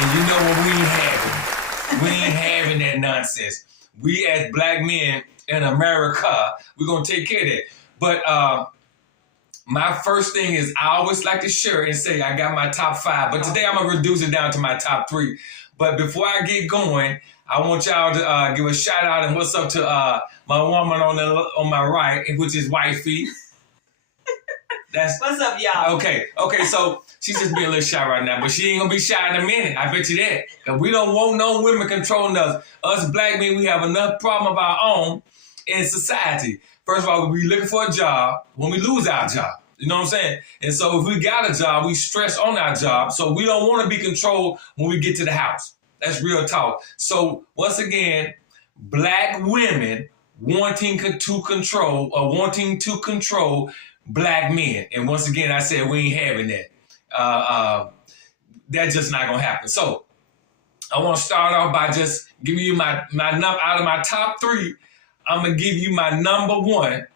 And you know what we ain't having? We ain't having that nonsense. We as black men in America, we're going to take care of that. But my first thing is I always like to share and say I got my top 5. But today I'm going to reduce it down to my top 3. But before I get going, I want y'all to give a shout out and what's up to my woman on my right, which is Wifey. What's up, y'all? Okay, so she's just being a little shy right now, but she ain't gonna be shy in a minute. I bet you that. Cause we don't want no women controlling us. Us black men, we have enough problem of our own in society. First of all, we looking for a job when we lose our job. You know what I'm saying? And so if we got a job, we stress on our job. So we don't want to be controlled when we get to the house. That's real talk. So once again, black women wanting to control black men. And once again, I said we ain't having that. That's just not gonna happen. So I want to start off by just giving you my number out of my top 3. I'm gonna give you my number 1.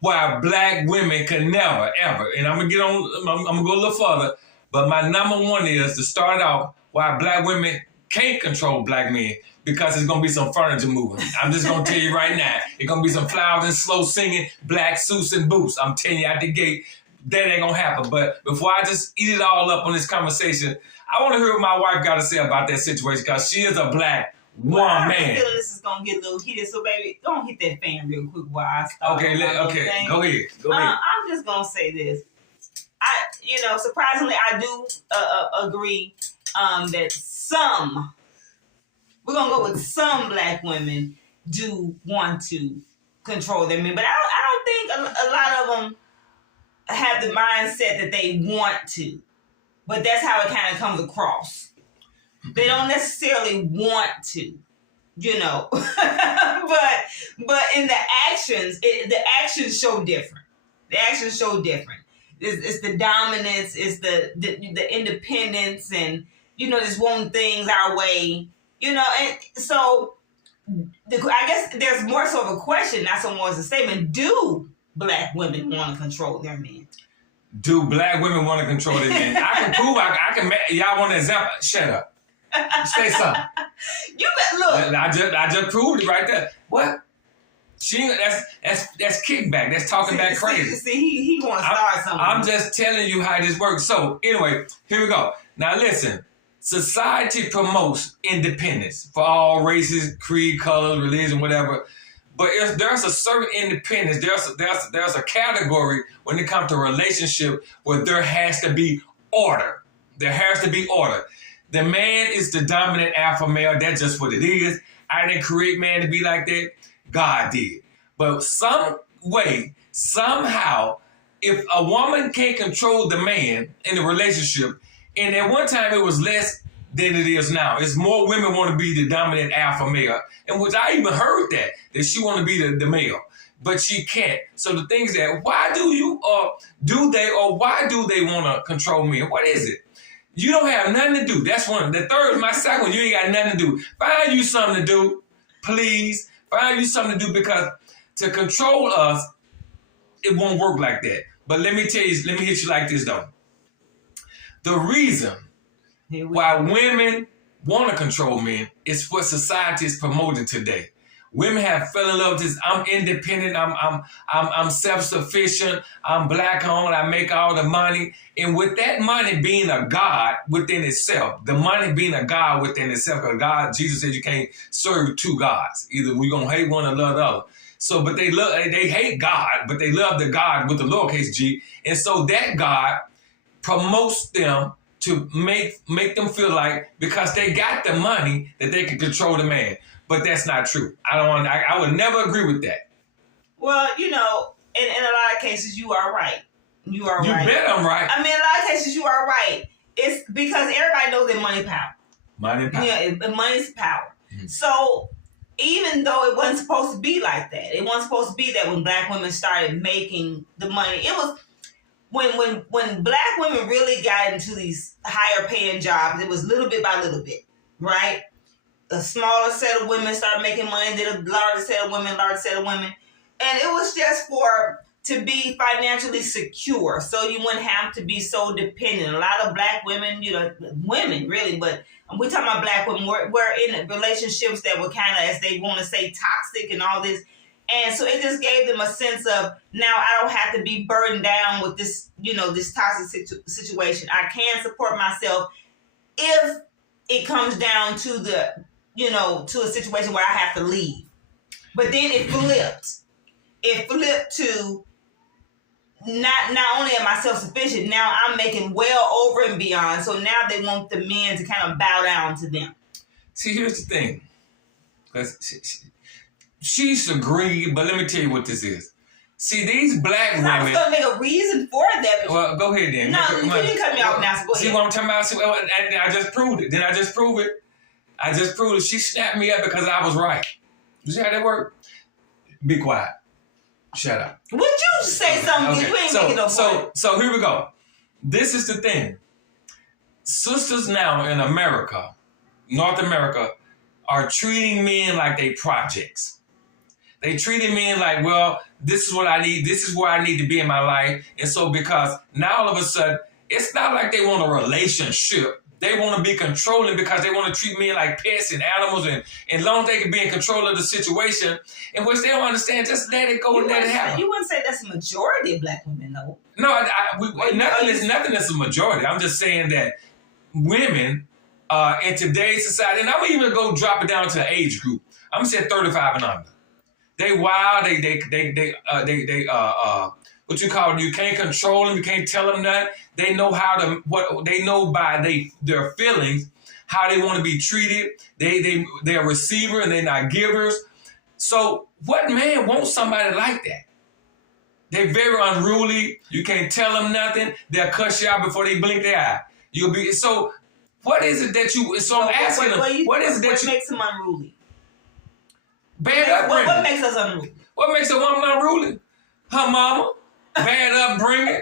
Why black women can never ever, and I'm gonna go a little further. But my number 1 is to start off why black women can't control black men. Because it's going to be some furniture moving. I'm just going to tell you right now. It's going to be some flowers and slow singing, black suits and boots. I'm telling you out the gate, that ain't going to happen. But before I just eat it all up on this conversation, I want to hear what my wife got to say about that situation because she is a black woman. I have a feeling this is going to get a little heated. So, baby, don't hit that fan real quick while I start. Okay, go ahead. I'm just going to say this. Surprisingly, I do agree that we're going to go with some black women do want to control their men. But I don't think a lot of them have the mindset that they want to. But that's how it kind of comes across. They don't necessarily want to, but in the actions, the actions show different. The actions show different. It's the dominance, it's the independence, and, just wanting things our way. And so I guess there's more so of a question, not so much a statement. Do black women want to control their men? Do black women want to control their men? I can prove. I can. Y'all want an example? Shut up. Say something. You bet. Look. I just proved it right there. What? That's kickback. That's talking back crazy. See, he want to start something. I'm just telling you how this works. So anyway, here we go. Now listen. Society promotes independence for all races, creed, colors, religion, whatever. But there's a certain independence. There's a category when it comes to relationship where there has to be order. There has to be order. The man is the dominant alpha male. That's just what it is. I didn't create man to be like that. God did. But some way, somehow, if a woman can't control the man in the relationship, and at one time it was less than it is now. It's more women want to be the dominant alpha male. And which I even heard that she want to be the male. But she can't. So the thing is that why do why do they want to control men? What is it? You don't have nothing to do. That's one. The third, my second one, you ain't got nothing to do. Find you something to do, please. Find you something to do because to control us, it won't work like that. But let me hit you like this though. The reason why women want to control men is what society is promoting today. Women have fell in love with this. I'm independent. I'm self-sufficient. I'm black owned. I make all the money. And with that money being a God within itself, the money being a God within itself, because God, Jesus said you can't serve two gods. Either we're gonna hate one or love the other. So, but they hate God, but they love the God with the lowercase g. And so that God promotes them to make them feel like because they got the money that they can control the man. But that's not true. I would never agree with that. Well, in a lot of cases, you are right. You are right. You bet I'm right. I mean, in a lot of cases, you are right. It's because everybody knows that money power. Money power. Yeah, money's power. Mm-hmm. So even though it wasn't supposed to be like that, it wasn't supposed to be that when black women started making the money. It was when black women really got into these higher paying jobs, it was little bit by little bit, right? A smaller set of women started making money, then a larger set of women. And it was just for to be financially secure, so you wouldn't have to be so dependent. A lot of black women, women really, but we're talking about black women. We're in relationships that were kind of, as they want to say, toxic and all this. And so it just gave them a sense of, now I don't have to be burdened down with this, this toxic situation. I can support myself if it comes down to to a situation where I have to leave. But then it flipped. It flipped to not only am I self-sufficient, now I'm making well over and beyond. So now they want the men to kind of bow down to them. See, here's the thing. She's agreed, but let me tell you what this is. See, these black women... I was going to make a reason for that. Well, go ahead then. No, you didn't cut me off now, so go ahead. See what I'm talking about? See, I just proved it. Did I just prove it? I just proved it. She snapped me up because I was right. You see how that worked? Be quiet. Shut up. Would you say something? Okay. You ain't making no point. So here we go. This is the thing. Sisters now in America, North America, are treating men like they projects. They treating men like, well, this is what I need. This is where I need to be in my life. And so because now all of a sudden, it's not like they want a relationship. They want to be controlling because they want to treat men like pets and animals. And as long as they can be in control of the situation, in which they don't understand, just let it go and let it happen. You wouldn't say that's a majority of black women, though. No, nothing is a majority. I'm just saying that women in today's society, and I'm going to even go drop it down to the age group. I'm going to say 35 and under. They wild. They what you call it? You can't control them. You can't tell them nothing. They know what they know by their feelings, how they want to be treated. They're a receiver and they're not givers. So what man wants somebody like that? They're very unruly. You can't tell them nothing. They'll cuss you out before they blink their eye. You'll be so. What is it that you? So I'm asking them. What makes them unruly? Bad upbringing. What makes us unruly? What makes a woman unruly? Her mama, bad upbringing,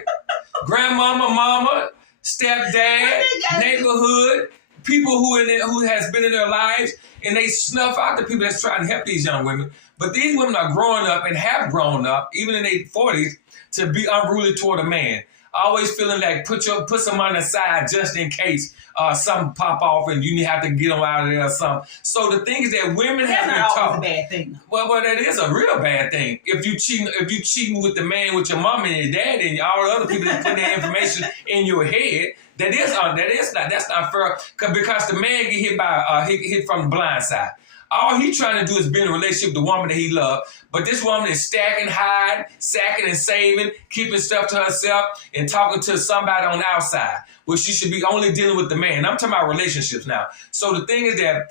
grandmama, mama, stepdad, neighborhood, people who has been in their lives, and they snuff out the people that's trying to help these young women. But these women are growing up and have grown up, even in their 40s, to be unruly toward a man. Always feeling like put someone aside just in case something pop off and you have to get them out of there or something. So the thing is that women have been taught. That's a bad thing. Well, that is a real bad thing. If you cheating with the man, with your mom and your dad and all the other people that put their information in your head, that's not fair. Because the man get hit from the blind side. All he trying to do is be in a relationship with the woman that he loved. But this woman is stacking, hiding, sacking and saving, keeping stuff to herself and talking to somebody on the outside, where she should be only dealing with the man. I'm talking about relationships now. So the thing is that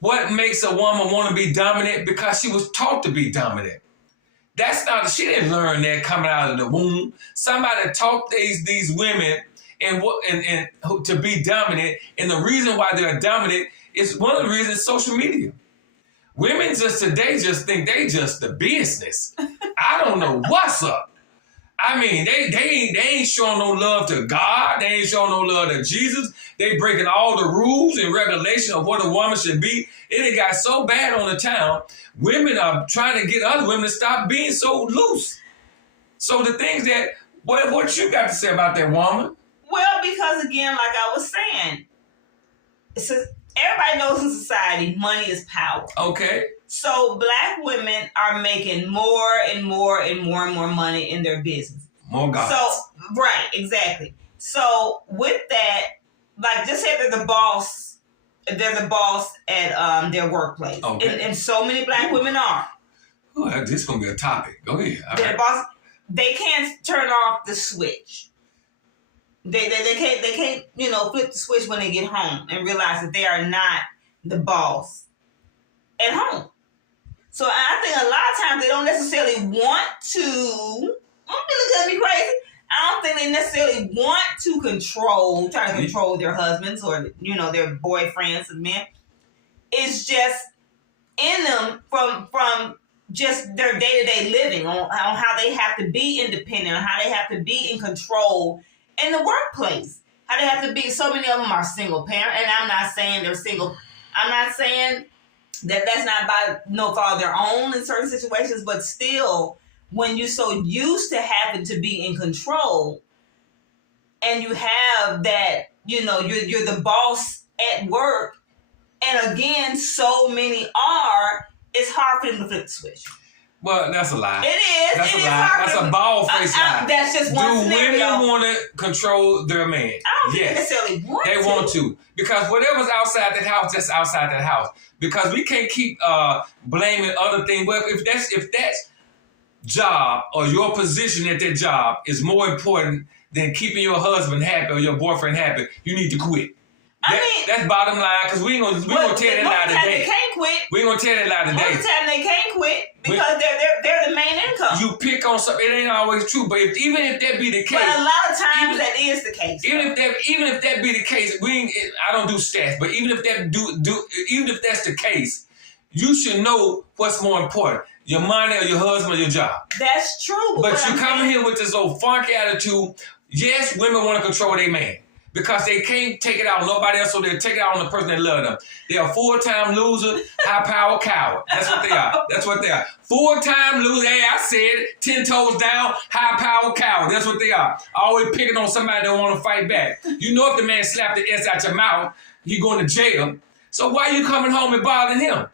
what makes a woman want to be dominant? Because she was taught to be dominant. She didn't learn that coming out of the womb. Somebody taught these women and to be dominant. And the reason why they're dominant is one of the reasons social media. Women today think they just the business. I don't know what's up. I mean, they ain't showing no love to God. They ain't showing no love to Jesus. They breaking all the rules and regulations of what a woman should be. It got so bad on the town. Women are trying to get other women to stop being so loose. So the things that, what you got to say about that woman? Well, because again, like I was saying, everybody knows in society, money is power. Okay. So black women are making more and more and more and more money in their business. More God. So, right, exactly. So with that, like just say they're the boss at their workplace. Okay. And so many black women are. Oh, this is going to be a topic. Go ahead. All right. Boss, they can't turn off the switch. They can't flip the switch when they get home and realize that they are not the boss at home. So I think a lot of times they don't necessarily want to. I'm gonna be crazy. I don't think they necessarily want to try to control their husbands or their boyfriends and men. It's just in them from just their day-to-day living on how they have to be independent, on how they have to be in control in the workplace. How they have to be. So many of them are single parent, and I'm not saying they're single. I'm not saying that's not by no fault of their own in certain situations, but still, when you're so used to having to be in control, and you have that, you're the boss at work, and again, so many are, it's hard for them to flip the switch. Well, that's a lie. It is. That's it a is lie. hard That's for a bald-faced lie. That's just one scenario. Do women want to control their man? I don't think they necessarily want they to. want to. Because whatever's outside that house, that's outside that house. Because we can't keep blaming other things. Well, if that job or your position at that job is more important than keeping your husband happy or your boyfriend happy, you need to quit. That's bottom line, because we ain't gonna tear that lie today. They can't quit. We ain't gonna tear that lie today. Most of the time they can't quit because they're the main income. You pick on something, it ain't always true. But even if that be the case, but a lot of times that is the case. Even if that be the case, I don't do stats, but even if that's the case, you should know what's more important: your money or your husband or your job. That's true. But you come here with this old funky attitude. Yes, women want to control their man, because they can't take it out on nobody else, so they'll take it out on the person that love them. They're a full-time loser, high-power coward. That's what they are. That's what they are. Full-time loser, hey, I said it, 10 toes down, high-power coward. That's what they are. Always picking on somebody that want to fight back. You know if the man slapped the S out your mouth, he going to jail. So why you coming home and bothering him?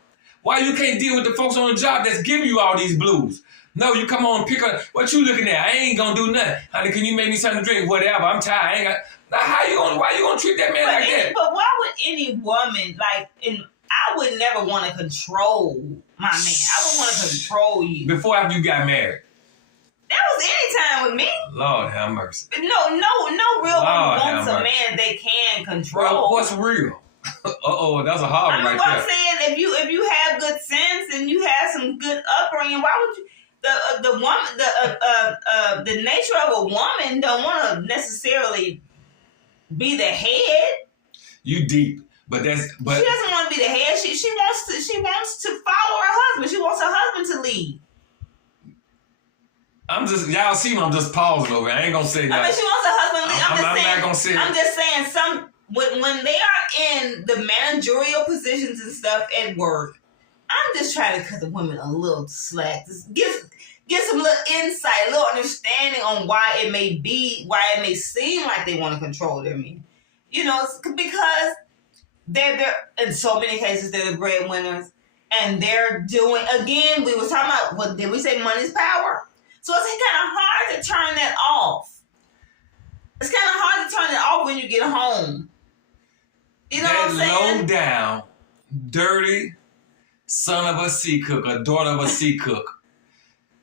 Why you can't deal with the folks on the job that's giving you all these blues? No, you come on and pick up. What you looking at? I ain't going to do nothing. Honey, can you make me something to drink? Whatever. I'm tired. I ain't got... Now, why you gonna treat that man like that? But why would any woman, I would never want to control my man. I would want to control you. Before after you got married? That was any time with me. Lord have mercy. No real woman wants a man they can control. Well, what's real? That's a hard right there. I'm saying, if you have good sense and you have some good upbringing, why would you? The nature of a woman don't want to necessarily be the head. You deep, but she doesn't want to be the head. She wants to follow her husband. She wants her husband to lead. Y'all see me, I'm just pausing over. I ain't gonna say that. I mean, she wants her husband to lead. I'm not gonna say that. I'm just saying when they are in the managerial positions and stuff at work, I'm just trying to cut the women a little slack. Just get some little insight, a little understanding on why it may seem like they want to control their men. Because they're in so many cases they're the breadwinners, and they're doing, again, we was talking about, what did we say, money's power? So it's kind of hard to turn that off. It's kind of hard to turn it off when you get home. You know what I'm saying? That low down, dirty son of a sea cook, or daughter of a sea cook.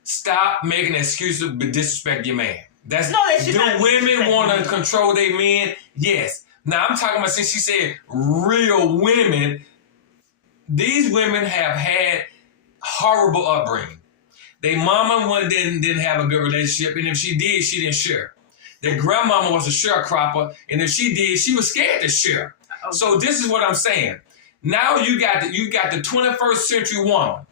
Stop making excuses to disrespect your man. Do women want to control their men? Yes. Now I'm talking about, since she said real women, these women have had horrible upbringing. Their mama didn't have a good relationship, and if she did, she didn't share. Their grandmama was a sharecropper, and if she did, she was scared to share. Okay. So this is what I'm saying. Now you got the 21st century woman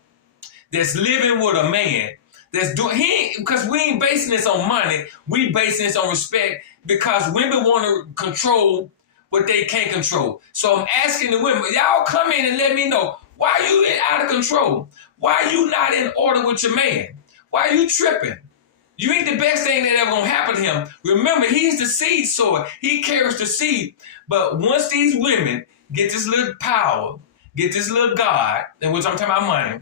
that's living with a man that's doing, because we ain't basing this on money, we basing this on respect, because women want to control what they can't control. So I'm asking the women, y'all come in and let me know, why are you out of control? Why are you not in order with your man? Why are you tripping? You ain't the best thing that ever gonna happen to him. Remember, he's the seed sower. He carries the seed. But once these women get this little power, get this little God, and which I'm talking about money,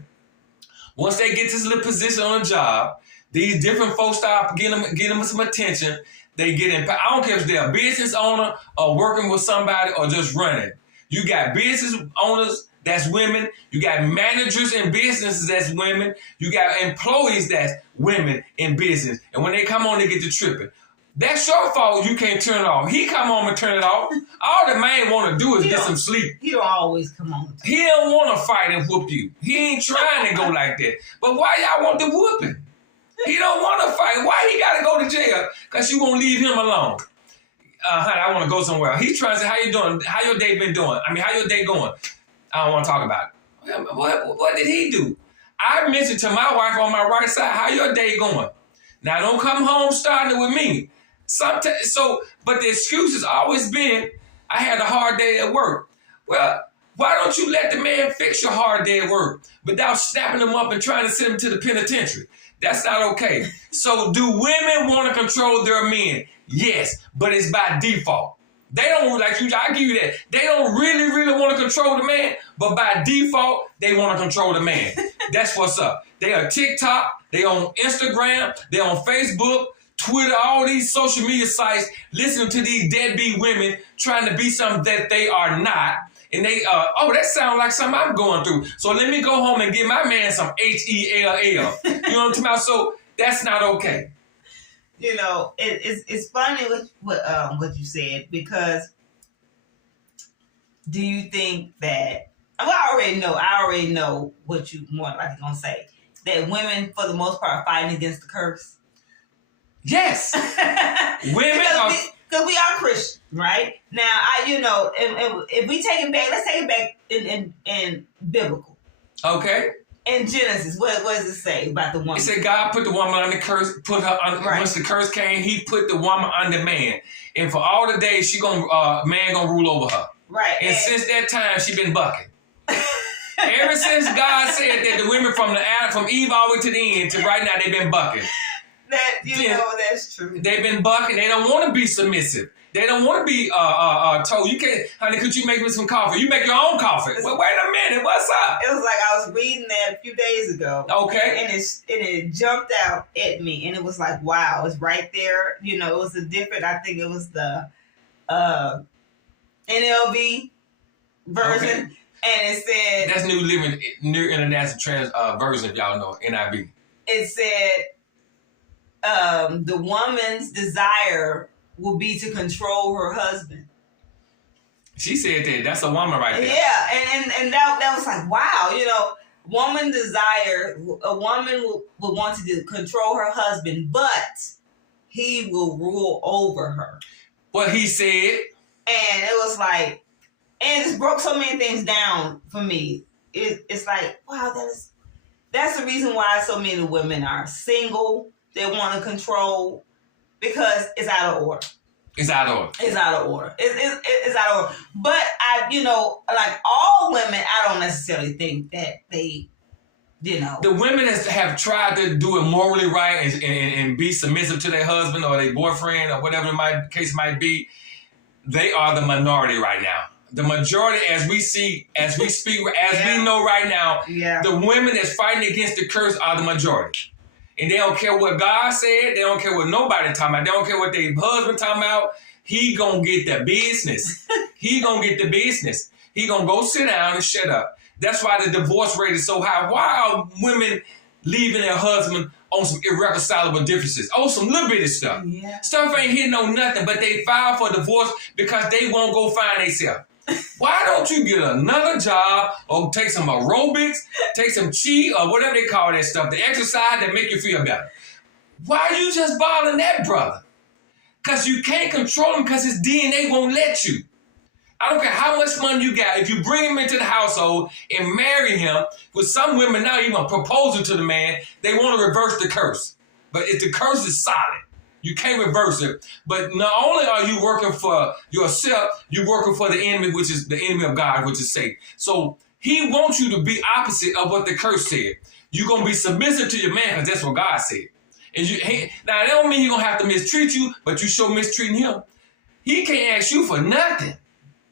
once they get this little position on a job, these different folks start getting them some attention. They get in. I don't care if they're a business owner or working with somebody or just running. You got business owners, that's women. You got managers in businesses, that's women. You got employees, that's women in business. And when they come on, they get to tripping. That's your fault. You can't turn it off. He come home and turn it off. All the man want to do is get some sleep. He don't always come on. He don't want to fight and whoop you. He ain't trying to go like that. But why y'all want the whooping? He don't want to fight. Why he got to go to jail? Because you won't leave him alone. Honey, I want to go somewhere. He's trying to say, how you doing? How your day been doing? I mean, how your day going? I don't want to talk about it. What did he do? I mentioned to my wife on my right side, how your day going? Now, don't come home starting with me. But the excuse has always been, I had a hard day at work. Well, why don't you let the man fix your hard day at work without snapping him up and trying to send him to the penitentiary? That's not okay. So do women want to control their men? Yes, but it's by default. They don't, like you, I give you that. They don't really want to control the man, but by default, they want to control the man. That's what's up. They are TikTok, they on Instagram, they on Facebook, Twitter, all these social media sites, listening to these deadbeat women trying to be something that they are not. And they, that sounds like something I'm going through. So let me go home and give my man some HELL. You know what I'm talking about? So that's not okay. You know, it's funny what you said, because do you think that, well, I already know what you more likely gonna say, that women for the most part are fighting against the curse? Yes. Women because we are Christian, right? Now, and if we take it back, let's take it back in biblical. Okay. In Genesis, what does it say about the woman? It said God put the woman under curse, put her under, right. Once the curse came, he put the woman under man. And for all the days, man gonna rule over her. Right. And since that time, she been bucking. Ever since God said that the women from Eve all the way to the end to right now, they've been bucking. That's true. They've been bucking. They don't want to be submissive. They don't want to be told, you can't, honey, could you make me some coffee? You make your own coffee. Well, wait a minute, what's up? It was like I was reading that a few days ago. Okay. And it jumped out at me, and it was like, wow, it's right there. You know, it was a different, I think it was the NLV version. Okay. And it said... That's New International Version, if y'all know, NIV. It said, the woman's desire will be to control her husband. She said that. That's a woman right there. Yeah, and that was like, wow, woman desire, a woman will want to control her husband, but he will rule over her. What he said. And it was like, and it broke so many things down for me. It's like, wow, that's the reason why so many women are single. They want to control, because it's out of order. It's out of order. It's out of order. It's out of order. But like all women, I don't necessarily think that they, The women that have tried to do it morally right and be submissive to their husband or their boyfriend or whatever the case might be, they are the minority right now. The majority, as we speak, as we know right now, the women that's fighting against the curse are the majority. And they don't care what God said. They don't care what nobody talking about. They don't care what their husband talking about. He gonna get the business. He gonna get the business. He gonna go sit down and shut up. That's why the divorce rate is so high. Why are women leaving their husband on some irreconcilable differences? Oh, some little bitty stuff. Yeah. Stuff ain't hitting on nothing, but they file for divorce because they won't go find themselves. Why don't you get another job or take some aerobics, take some chi or whatever they call that stuff, the exercise that make you feel better? Why are you just bothering that brother? Because you can't control him because his DNA won't let you. I don't care how much money you got. If you bring him into the household and marry him, with some women now even proposing to the man, they want to reverse the curse. But if the curse is solid, you can't reverse it. But not only are you working for yourself, you're working for the enemy, which is the enemy of God, which is Satan. So he wants you to be opposite of what the curse said. You're going to be submissive to your man because that's what God said. And now, that don't mean he's going to have to mistreat you, but you sure mistreating him. He can't ask you for nothing.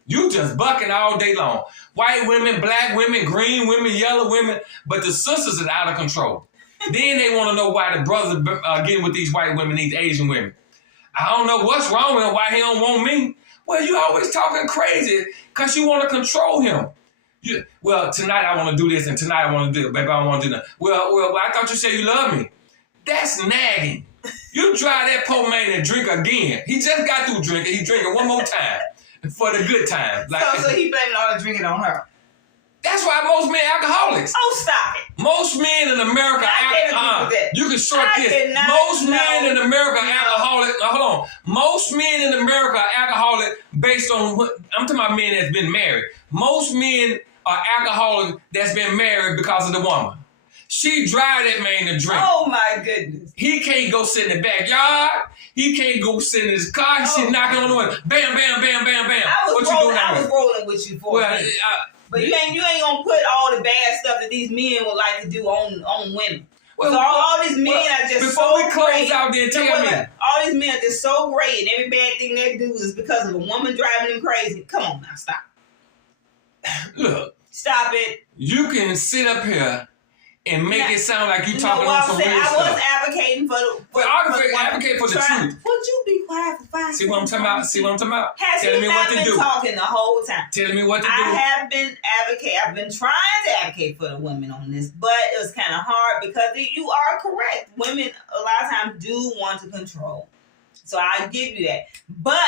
You just bucking all day long. White women, black women, green women, yellow women, but the sisters are out of control. Then they want to know why the brothers are getting with these white women, these Asian women. I don't know what's wrong with him, why he don't want me. Well, you always talking crazy because you want to control him. Well, tonight I want to do this and tonight I want to do it. Baby, I don't want to do that. Well, I thought you said you love me. That's nagging. You drive that poor man and drink again. He just got through drinking. He's drinking one more time for the good time. So he blaming all the drinking on her. That's why most men are alcoholics. Oh, stop it. Most men in America you can short this. Most men in America are alcoholic. Now, hold on. Most men in America are alcoholic based on what I'm talking about, men that's been married. Most men are alcoholic that's been married because of the woman. She drive that man to drink. Oh my goodness. He can't go sit in the backyard. He can't go sit in his car. He's knocking on the window. Bam, bam, bam, bam, bam. I was rolling with you for a minute. But you ain't gonna put all the bad stuff that these men would like to do on women. So all these men are just before so we close great. out there, tell me. All these men are just so great, and every bad thing they do is because of a woman driving them crazy. Come on now, stop. Look. Stop it. You can sit up here and make it sound like you talking what on some I'm saying, weird stuff. I was advocating for the advocate for the truth. Would you be quiet for 5 seconds? See what I'm talking about? See what I'm talking about? Has Telling he me not what to been do. talking the whole time? Telling me what to do. I have been I've been trying to advocate for the women on this, but it was kind of hard because you are correct. Women a lot of times do want to control. So I give you that. But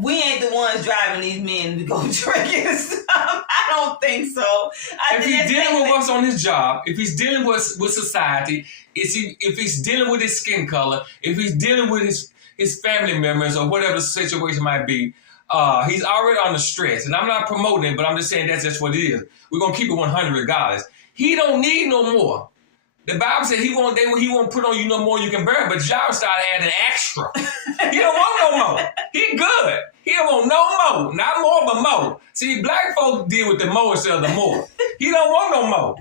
we ain't the ones driving these men to go drinking and stuff. I don't think so. If he's dealing with what's on his job, if he's dealing with society, if he's dealing with his skin color, if he's dealing with his family members or whatever the situation might be, he's already under stress. And I'm not promoting it, but I'm just saying that's just what it is. We're going to keep it 100 regardless. He don't need no more. The Bible said he won't put on you no more you can bear, but y'all started adding extra. He don't want no more. He good. He don't want no more. Not more, but more. See, black folks deal with the more instead of the more. He don't want no more.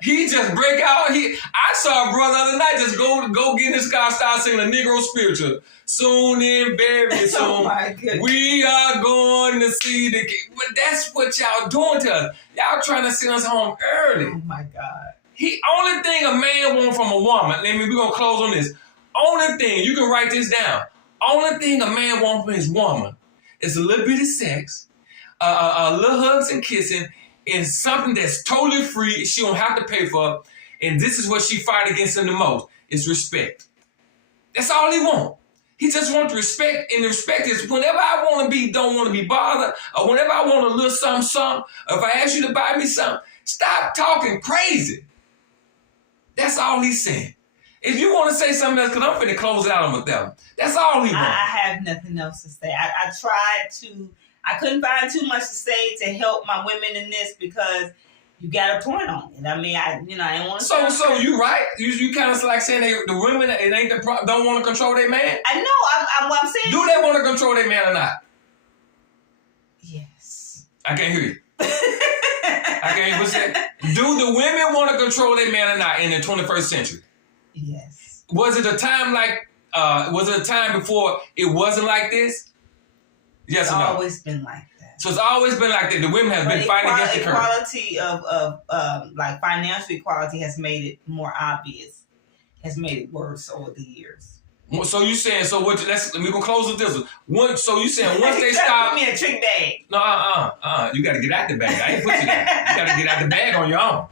He just break out. I saw a brother the other night just go get in his car, start singing a Negro spiritual. Soon and very soon, oh my goodness, we are going to see the king. But that's what y'all doing to us. Y'all trying to send us home early. Oh my God. Only thing a man wants from a woman, I mean, we're going to close on this. Only thing, you can write this down. Only thing a man wants from his woman is a little bit of sex, a little hugs and kissing, and something that's totally free, she don't have to pay for. And this is what she fight against him the most, is respect. That's all he wants. He just wants respect, and the respect is whenever I don't want to be bothered, or whenever I want a little something, or if I ask you to buy me something, stop talking crazy. That's all he's saying. If you want to say something else, because I'm finna close it out on with them. That's all he wants. I have nothing else to say. I tried to, I couldn't find too much to say to help my women in this because you got a point on it. I mean, I didn't want to. So you right? You kind of like saying the women it ain't don't want to control their man. I know. I'm saying. Do they want to control their man or not? Yes. I can't hear you. I can't even say. Do the women want to control their man or not in the 21st century? Yes. Was it a time was it a time before it wasn't like this? Yes or no? It's always been like that. So it's always been like that. The women have been fighting against the curve. Equality of like financial equality has made it more obvious, has made it worse over the years. So you saying we're gonna close with this one. So you saying once they stop, put me in a trick bag. No, you got to get out the bag. I ain't put you there. You got to get out the bag on your own.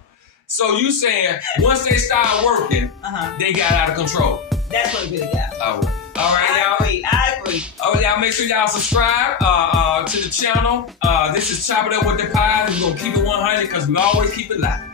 So you saying once they start working, they got out of control. That's what it really got. All right, y'all. I agree. All right, y'all. Make sure y'all subscribe to the channel. This is Chop It Up with the PYE'S. We're gonna keep it 100 because we always keep it live.